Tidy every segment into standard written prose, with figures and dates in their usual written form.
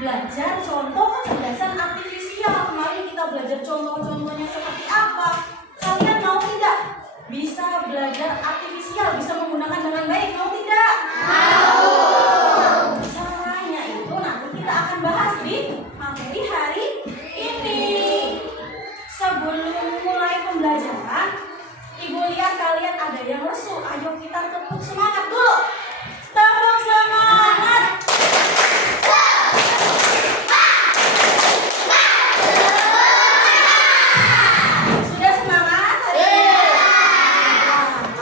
belajar contoh kecerdasan artifisial. Kemarin kita belajar contoh-contohnya seperti apa. Kalian mau tidak bisa belajar artifisial, bisa menggunakan dengan baik? Mau tidak? Mau. Caranya itu nanti kita akan bahas di materi hari ini. Sebelum mulai pembelajaran, Ibu lihat kalian ada yang lesu. Ayo kita tepuk semangat dulu. Tepuk semangat. Sudah semangat hari ini?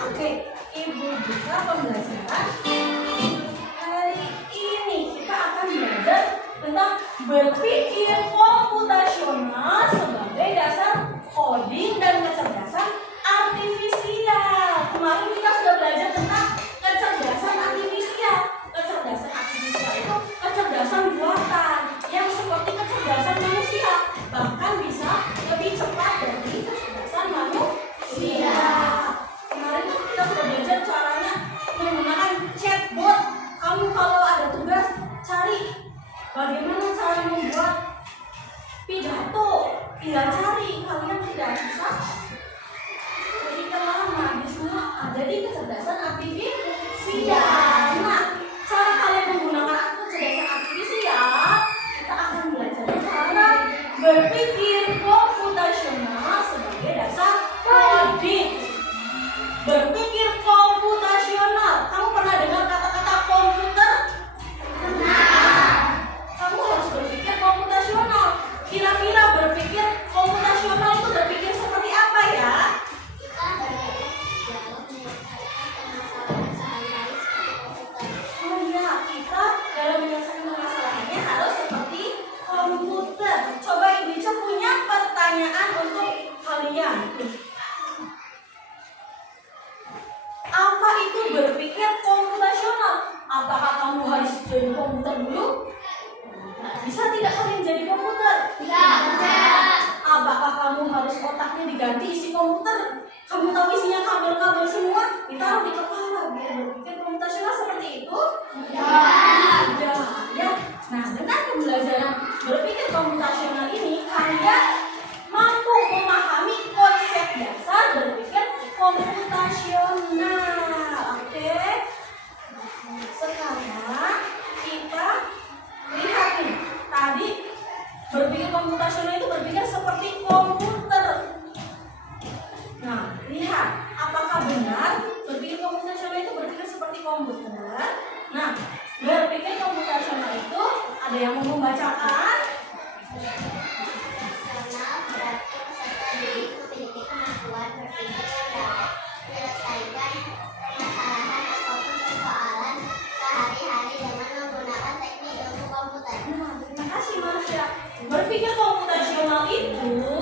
Oke, Ibu buka pembelajaran. Hari ini kita akan belajar tentang berpikir komputasional sebagai dasar coding dan kecerdasan artifisial. Kemarin kita sudah belajar tentang kecerdasan artifisial. Kecerdasan artifisial itu kecerdasan buatan yang seperti kecerdasan manusia, bahkan bisa lebih cepat dari kecerdasan manusia. Kemarin kita sudah belajar caranya menggunakan chatbot. Kamu kalau ada tugas cari bagaimana cara membuat pidato, tinggal cari. Kalian tidak bisa berpikir lama, di semua ada di kecerdasan artifisial. Nah, cara kalian menggunakan kecerdasan artifisial, kita akan belajar cara berpikir komputasional sebagai dasar coding. Berpikir komputasional. Kamu pernah dengar kata-kata komputer? Kamu harus berpikir komputasional. Kira-kira berpikir komputasional itu berpikir seperti apa ya? Oh iya, kita dalam menyelesaikan permasalahannya harus seperti komputer. Coba Ibu Ica punya pertanyaan untuk kalian. Apa itu berpikir komputasional? Apakah kamu harus jadi komputer dulu? Bisa tidak kalian jadi komputer? Tidak. Apakah kamu harus otaknya diganti isi komputer? Kamu tahu isinya kabel-kabel semua? Ditaruh di kepala biar berpikir komputasional seperti itu? Tidak. Ya. Nah, dengan pembelajaran berpikir komputasional ini, kalian mampu memahami konsep dasar berpikir komputasional. Oke? Sekarang kita lihat nih, tadi berpikir komputasional itu berpikir seperti komputer. Nah, lihat, apakah benar berpikir komputasional itu berpikir seperti komputer? Nah, berpikir komputasional itu ada yang mau membacakan? Karena berarti peserta didik memiliki kemampuan berpikir yang dapat menyelesaikan permasalahan ataupun persoalan sehari-hari dengan menggunakan teknik ilmu komputer. Nah, terima kasih Masya. Berpikir komputasional itu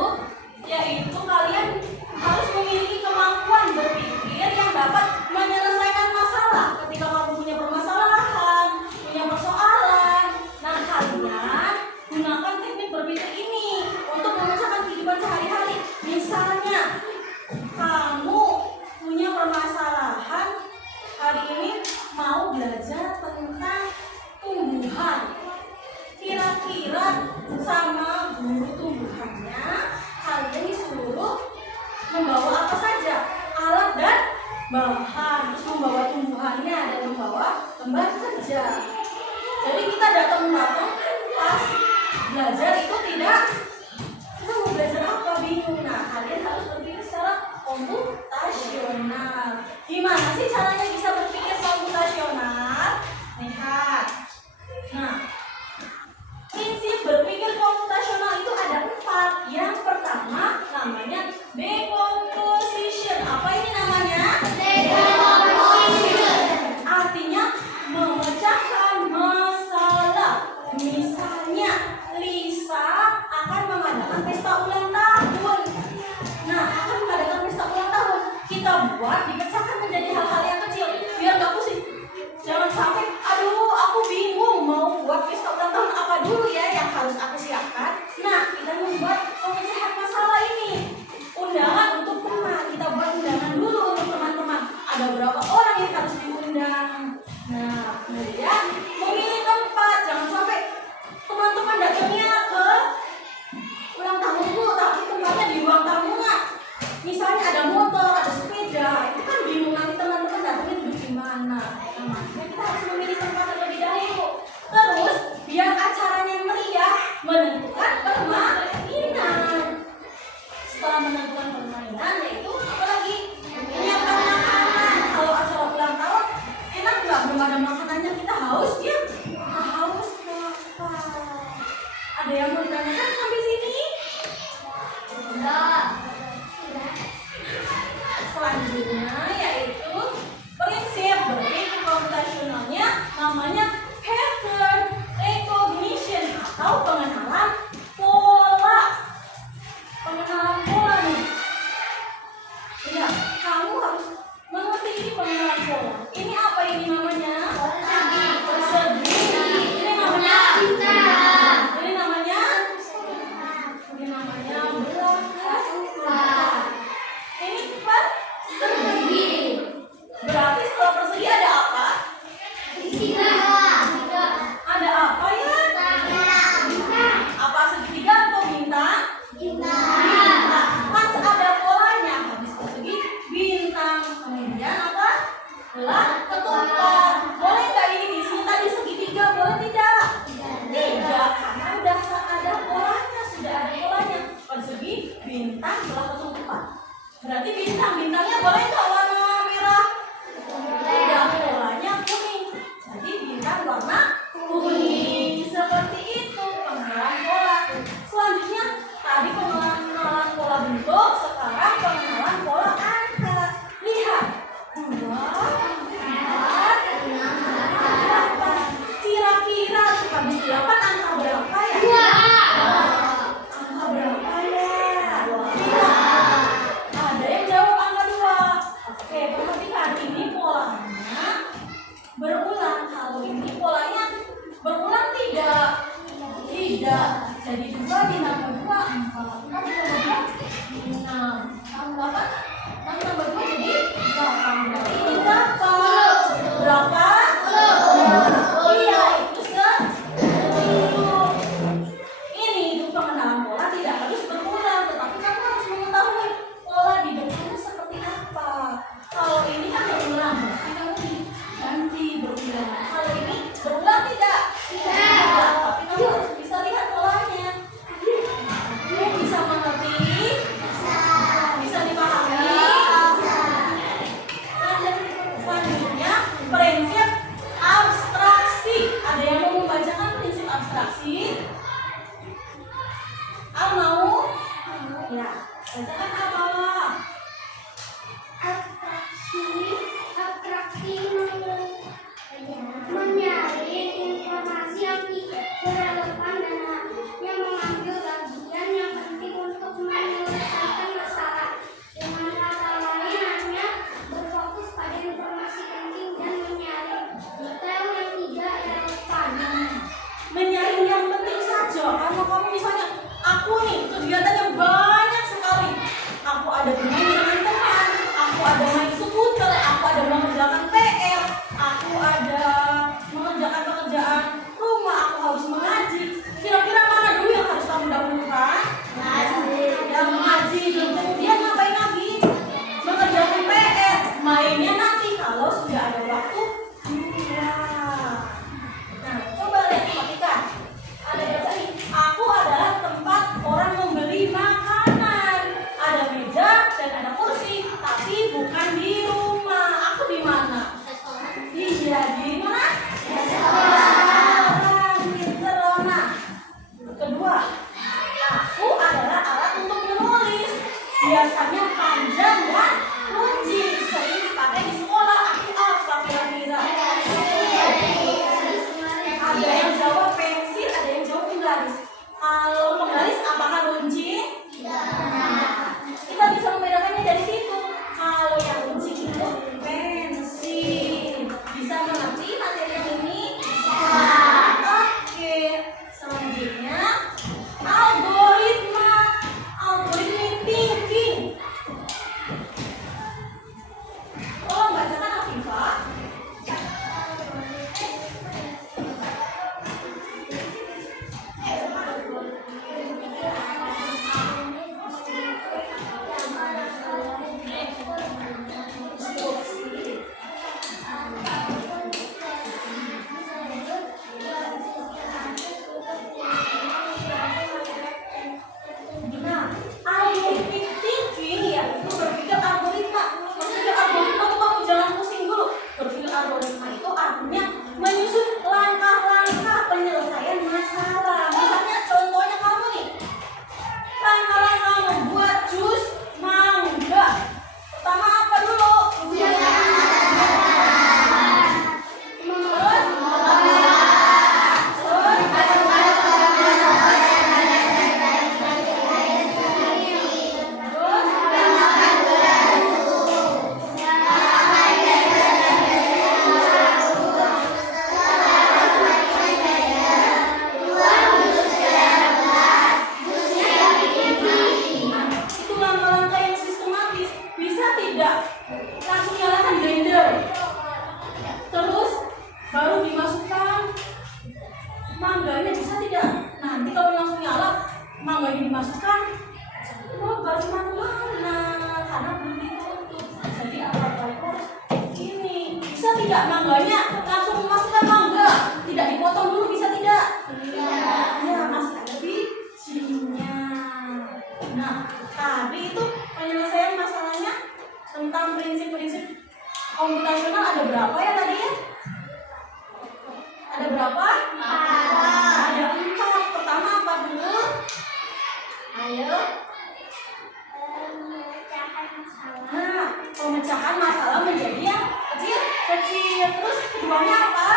yaitu kalian harus memiliki kemampuan berpikir yang dapat menyelesaikan masalah. Ketika kamu punya permasalahan, punya persoalan, nah kalian gunakan teknik berpikir ini untuk memecahkan kehidupan sehari-hari. Misalnya, kamu punya permasalahan hari ini mau belajar tentang tumbuhan. Kira-kira sama guru tumbuhannya kalian disuruh membawa apa saja, alat dan bahan, terus membawa tumbuhannya dan membawa lembar kerja. Jadi kita datang pas belajar itu tidak, kita mau belajar apa, bingung. Nah, kalian harus berpikir secara komputasional. Gimana sih caranya bisa berpikir komputasional? Lihat. Nah, prinsip berpikir komputasional itu ada 4. Yang pertama namanya decomposition. Apa ini namanya? Decomposition. Artinya memecahkan masalah. Misalnya Lisa akan mengadakan pesta ulang tahun. Nah, akan mengadakan pesta ulang tahun. Kita buat dipecahkan menjadi hal-hal yang kecil biar gak pusing. Jangan sampai, aduh aku bingung mau buat pesta ulang tahun apa dulu ya yang harus aku siapkan. Nah, kita membuat pemecahan masalah ini. Undangan untuk teman, kita buat undangan dulu untuk teman-teman. Ada berapa orang yang harus diundang. Nah, kemudian memilih tempat. Jangan sampai Ada yang mau ditanyakan sampai sini? Enggak. Selanjutnya yaitu prinsip berpikir komputasionalnya namanya pattern recognition atau pengenalan pola. Pengenalan pola nih. Ya, kamu harus mengerti ini pengenalan pola. Ini apa ini namanya? Persegi. Ini namanya Bintang. Ini namanya belakang. Ini persegi. Berarti setelah persegi ada apa? Ada apa ya? Apa segitiga atau bintang? Bintang. Pas ada polanya, habis persegi bintang. Kemudian apa? Ketupat. Boleh nggak ini diisi tadi segitiga? Boleh tidak? Tidak, karena udah ada polanya, sudah ada polanya. Persegi bintang setelah ketupat. Berarti bintangnya boleh nggak warna merah? Tidak, polanya kuning. Jadi bintang warna kuning. Seperti itu pengenalan pola. Selanjutnya tadi pengenalan pola bentuk, sekarang pengenalan pola angka. Lihat. 2, 4, 8. Kira-kira habis 8 angka berapa ya? Angka berapa ya? Ada yang jawab angka 2. Oke, perhatikan ini polanya berulang. Kalau ini polanya berulang tidak. Tidak. Jadi 2 ditambah 2 6 ditambah 2 6. Tambah 8 6 tambah 2 jadi 8. Berarti ini berapa? Berapa? Iya, itu 10. Ini itu pengenalan pola tidak harus berulang, tetapi kamu harus mengetahui pola di depannya seperti apa. Kalau ini kan berulang, berarti kamu diganti berulang. Kalau ini berulang tidak? Tidak. Tapi kamu harus bisa lihat polanya. Bisa mengerti? Bisa dipahami? Selanjutnya prinsip abstraksi. Ada yang mau membacakan prinsip abstraksi? Al mau? Ya, bacakan apa? Abstraksi menyaring informasi yang relevan dan yang mengambil bagian yang penting untuk menyelesaikan masalah. Dengan kata lain hanya berfokus pada informasi penting dan menyaring detail yang tidak relevan. Menyaring yang penting saja. Karena kamu misalnya, aku nih kegiatannya banyak sekali. lagi dimasukkan bagaimana karena belum ditutup. Jadi apa-apa itu harus ini. Bisa tidak mangganya langsung masukkan mangga? Tidak dipotong dulu, bisa tidak? Ya, masih ada bijinya. Nah, tadi itu penyelesaian masalahnya tentang prinsip-prinsip komputasional ada berapa ya tadi ya? Ada berapa? Ada 4. Pertama apa dulu? Ayo. Nah, pemecahan masalah menjadi yang kecil. Terus keduanya apa?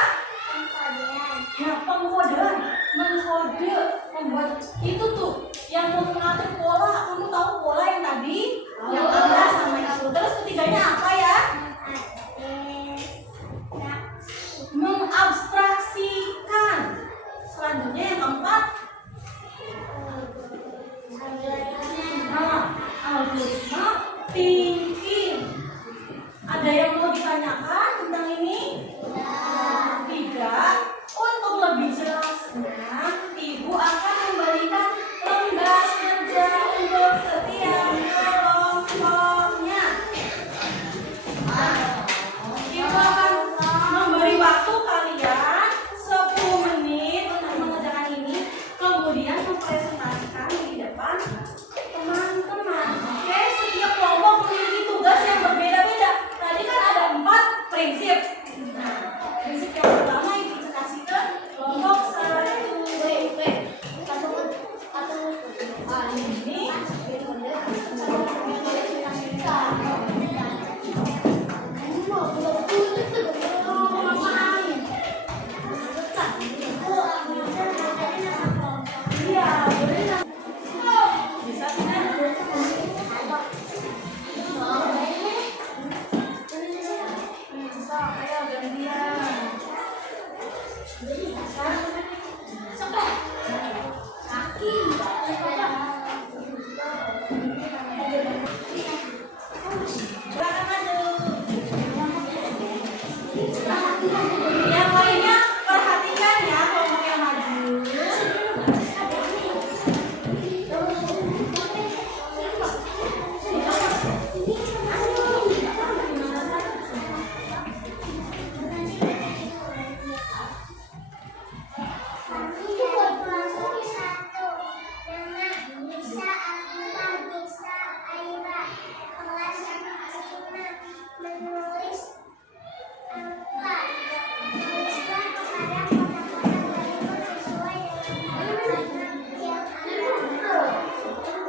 Ya, pengkodean. Mengkode, membuat itu tuh yang mengatur pola. Kamu tahu pola yang tadi? Yang ada sama itu. Terus ketiganya apa ya? Mengabstraksikan. Selanjutnya yang keempat. Algoritma thinking. Ada yang mau ditanyakan tentang ini? Tidak. Untuk lebih jelasnya, Ibu akan memberikan tugas kerja untuk setiap kelompoknya. Ibu akan memberi waktu kalian 10 menit untuk mengerjakan ini, kemudian mempresentasikan di depan teman-teman. Oke, setiap kelompok memiliki tugas yang berbeda-beda. Tadi kan ada 4 prinsip. Nah, prinsip yang pertama yang kita kasih ke kelompok 1. Ini bisa tidak? Bisa, ayo gantian. Silakan maju. Yang lainnya perhatikan ya kelompok yang maju.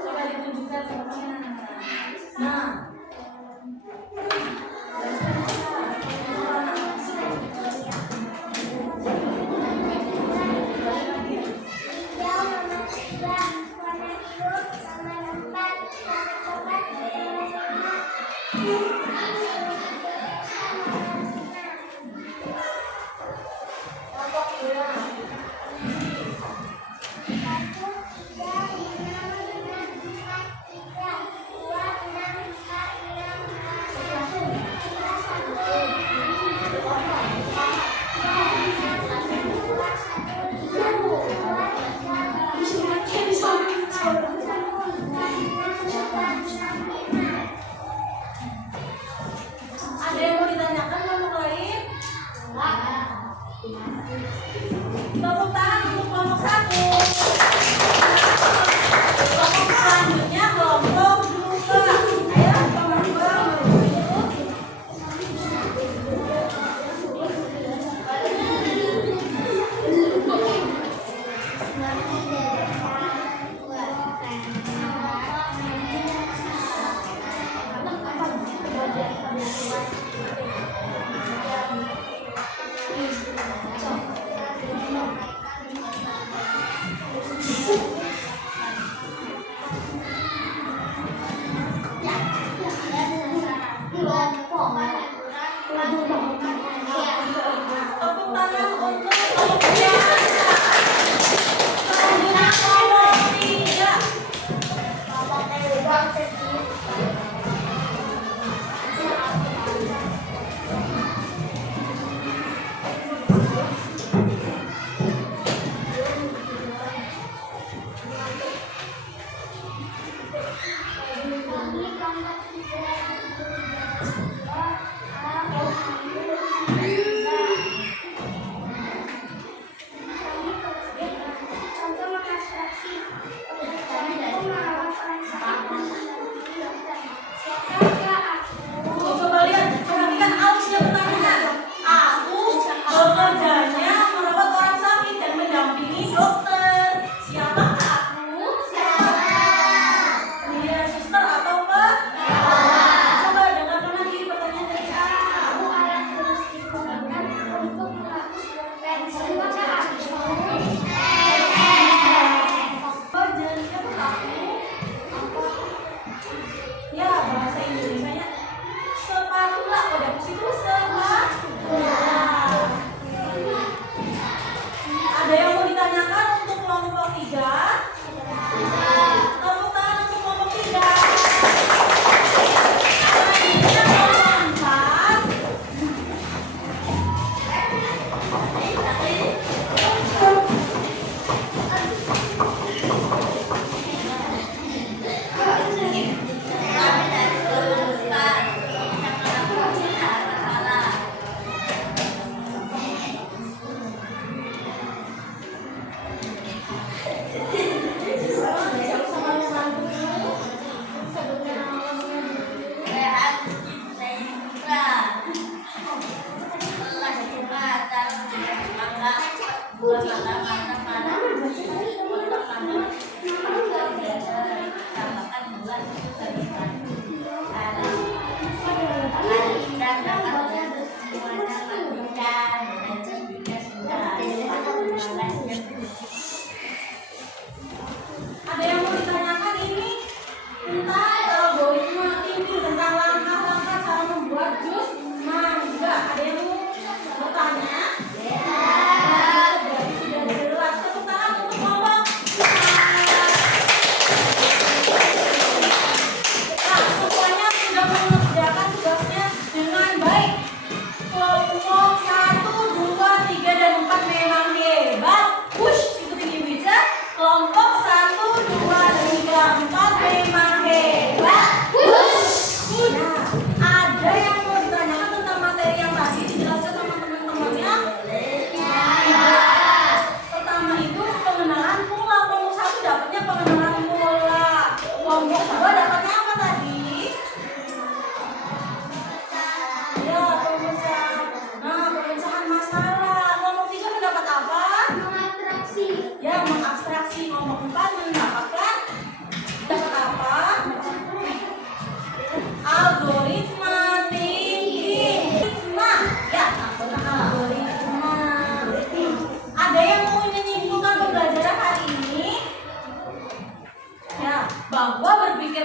Coba ditunjukkan kelompoknya. Nah. Ada yang mau ditanyakan kelompok lain? Tepuk tangan untuk kelompok 1. Kelompok selanjutnya kelompok 2. Ayo kelompok 2. Tepuk tangan untuk kelompoknya.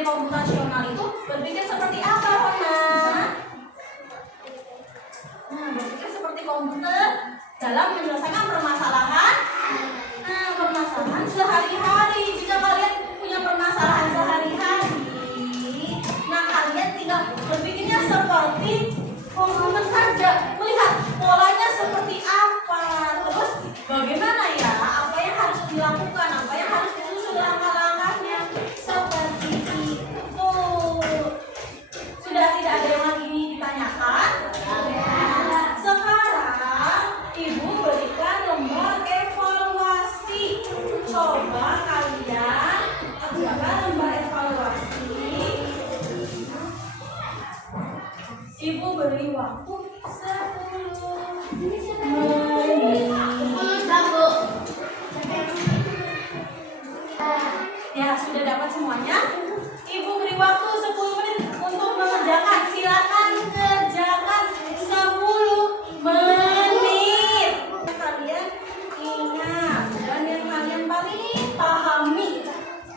komputasional itu berpikir seperti apa, Rona? Nah, berpikir seperti komputer dalam menyelesaikan permasalahan. Nah, permasalahan sehari-hari. Jika kalian punya permasalahan sehari-hari, nah kalian tinggal berpikirnya seperti komputer saja, melihat polanya seperti apa, terus bagaimana ya, apa yang harus dilakukan, apa yang harus disusun langkah-langkahnya, seperti itu. Sudah tidak ada yang lagi ditanyakan? Sekarang Ibu berikan lembar evaluasi. Coba kalian kerjakan lembar evaluasi. Ibu beri waktu 10 menit. Ya, sudah dapat semuanya? Ibu beri waktu 10 menit untuk mengerjakan. Silakan kerjakan 10 menit. Kalian ingat, dan yang kalian paling pahami.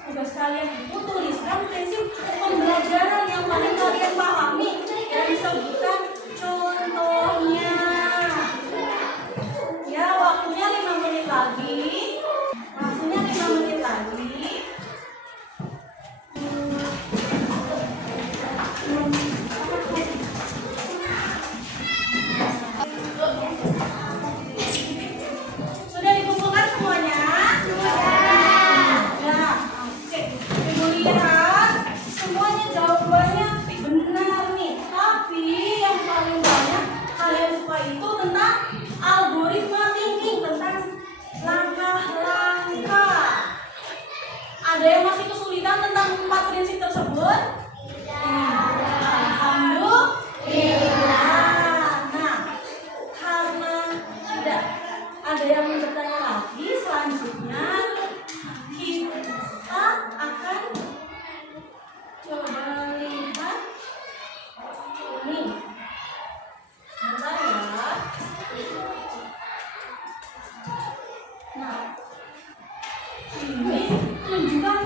Tugas kalian itu tuliskan prinsip pembelajaran yang paling kalian pahami dan disebutkan contohnya. Ya, waktunya 5 menit lagi. Waktunya 5 menit lagi. Sudah dikumpulkan semuanya? Ya, oke. Ibu lihat semuanya jawabannya benar nih. Tapi yang paling banyak kalian suka itu tentang algoritma thinking, tentang langkah-langkah. Ada yang masih kesulitan tentang 4 prinsip tersebut? Alhamdulillah. Nah, karena tidak ada yang bertanya lagi, selanjutnya kita akan coba lihat ini. Bentar ya. Nah, ini tunjukkan